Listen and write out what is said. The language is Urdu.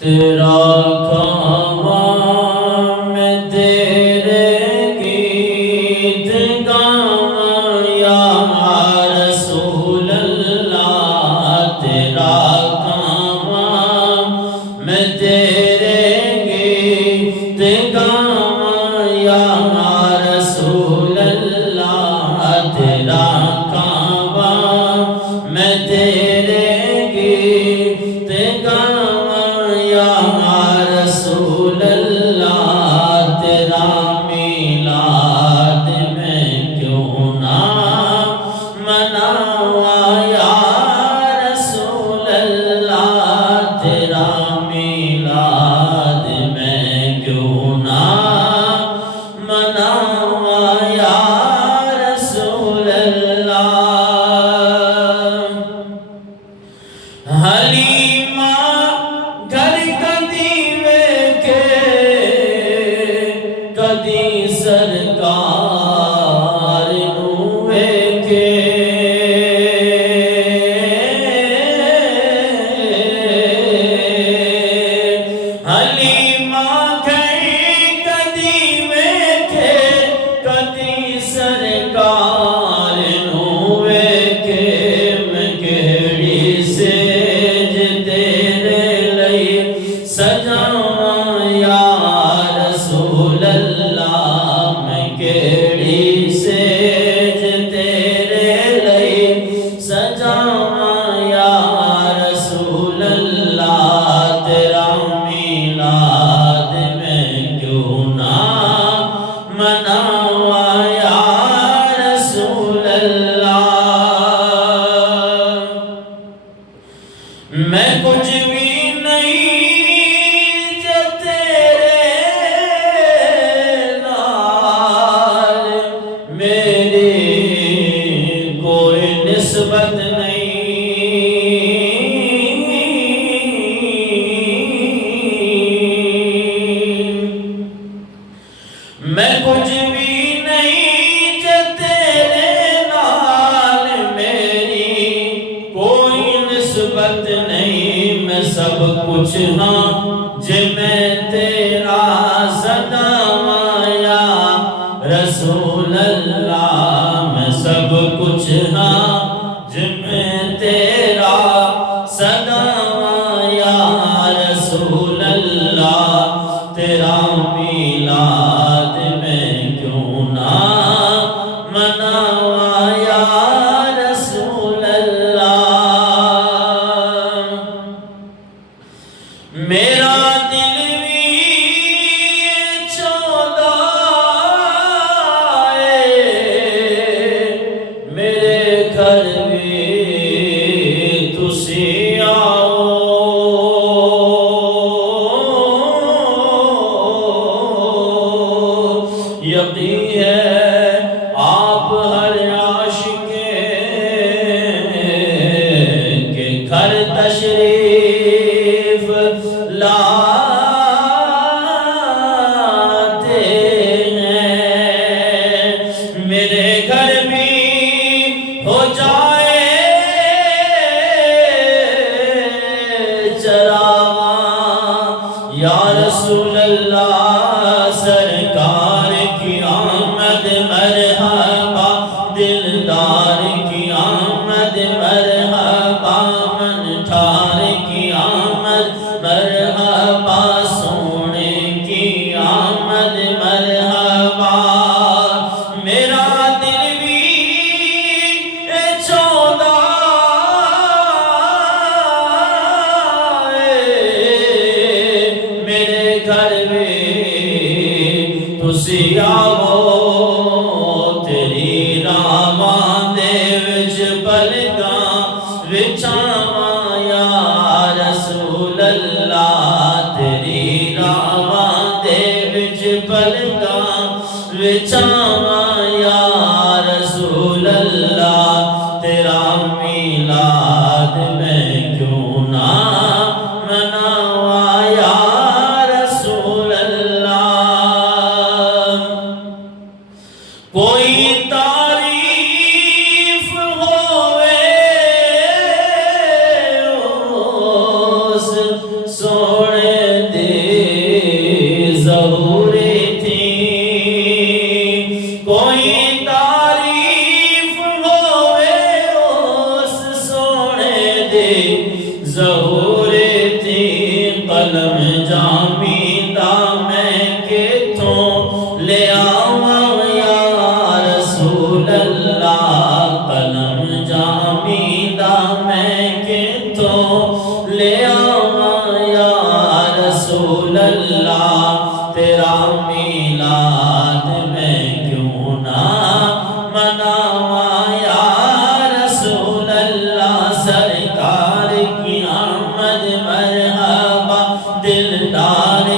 تیرا کھاواں میں تیرے گیت گاواں یا رسول اللہ، تیرا کھاواں میں تیرے گیت گاواں یا رسول اللہ، تیرا کھاواں میں تیرے گیت گاواں یا رسول اللہ، تیرا میلاد میں کیوں نہ مناواں یا رسول اللہ، تیرا میلاد میں کیوں نہ مناواں یا رسول اللہ۔ حلیمہ گھر کدی ویکھے کدی سرکار نوں ویکھے، حلیمہ گھر کدی ویکھے کدی سرکار نوں ویکھے، میں کہڑی سیج تیرے لئی سجاواں یا رسول اللہ، میں کہڑی سیج تیرے لئی سجاواں یا رسول اللہ، تیرا میلاد میں کیوں نہ مناواں یا رسول اللہ۔ میں کچھ بھی نہیں جو تیرے نال، میری کوئی نسبت نہیں، میں کچھ بھی نہیں جو تیرے نال، میری کوئی نسبت نہیں، میں سب کچھ ہاں جے میں تیرا صداواں یا رسول اللہ، میں سب کچھ ہاں جے میں تیرا صداواں یا رسول اللہ، تیرا میلاد میں کیوں نہ مناواں یا رسول اللہ۔ میرا دل بھی چاہتا ہے میرے گھر بھی تسی آؤ، یقین ہے آپ ہر عاشق کے گھر تشریف لاتے ہیں، میرے گھر بھی ہو جائے چراغاں یا رسول اللہ، سرکار کی آمد مرحبا، دلدار کی آمد مرحبا، من ٹھار کی آمد مرحبا، سونے کی آمد مرحبا، میرا دل بھی چاہتا ہے میرے گھر میں تسی آؤ، تیری راواں دے وچ پلکاں وچھاواں یا رسول اللہ، تیری راواں دے وچ پلکاں وچھاواں یا رسول اللہ، تیرا میلاد میں کیوں نہ مناواں یا رسول اللہ۔ کوئی تعریف ہوئے اس سونے سونے دی ظہور تھی کوئی تعریف ہوئے اس سونے دی ظہور تھی قلم جامی دا میں کتوں لے آواں یا رسول اللہ قلم جامی دا میں کتوں لے آواں یا رسول اللہ تیرا میلاد میں کیوں نہ مناواں یا رسول اللہ سرکار کی آمد مرحبا دلدار